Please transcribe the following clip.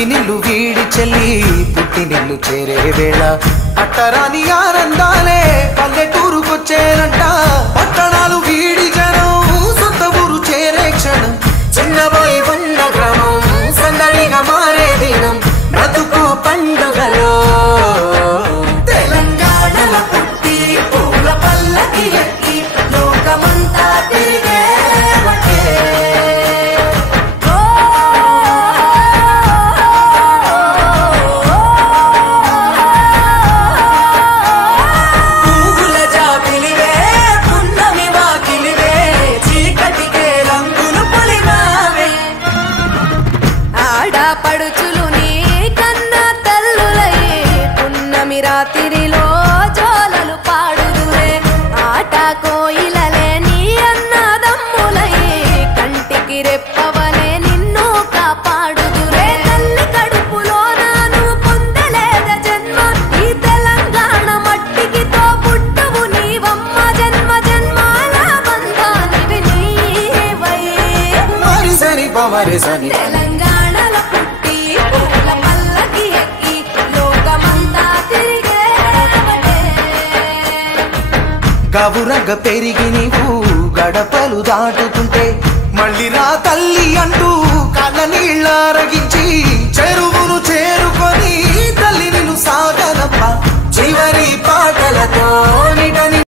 మెట్టినిల్లు వీడి చెల్లి పుట్టినిల్లు చేరే వేళ అట్టరాని ఆనందాలే పల్లెటూరుకొచ్చేనంట. పట్టణాలు వీడి జనం సొంత ఊరు చేరే క్షణం చిన్నబోయి ఉన్న గ్రామం సందడిగా మారే దినం బ్రతుకు పండుగలో తెలంగాణలో పుట్టి పూల పల్లకి ఎక్కి లోకమంతా తిరిగే పడుచులు నీ కన్నా తల్లులయ్యే పున్నమి రాత్రిలో జోలలు పాడుదురే ఆట కోయిలలే నీ అన్నదమ్ములయ్యే కంటికి రెప్పవలే నిన్ను కాపాడుదురే తల్లి కడుపులో నాను పొందలేద జన్మ ఈ తెలంగాణ మట్టికి తో పుట్టవు నీవమ్మ జన్మ జన్మాల బంధానివి నీవై మరిసని పమరిసని తెలంగాణలో పుట్టి పూల పల్లకి ఎక్కి లోకమంతా తిరిగే గవురగ పెరిగి నీవు గడపలు దాటుతుంటే మళ్ళీ రా తల్లి అంటూ కళ్ళ నీళ్ళారగించి చెరువును చేరుకొని తల్లి నిన్ను సాగనప్ప చివరి పాటలతో నిడ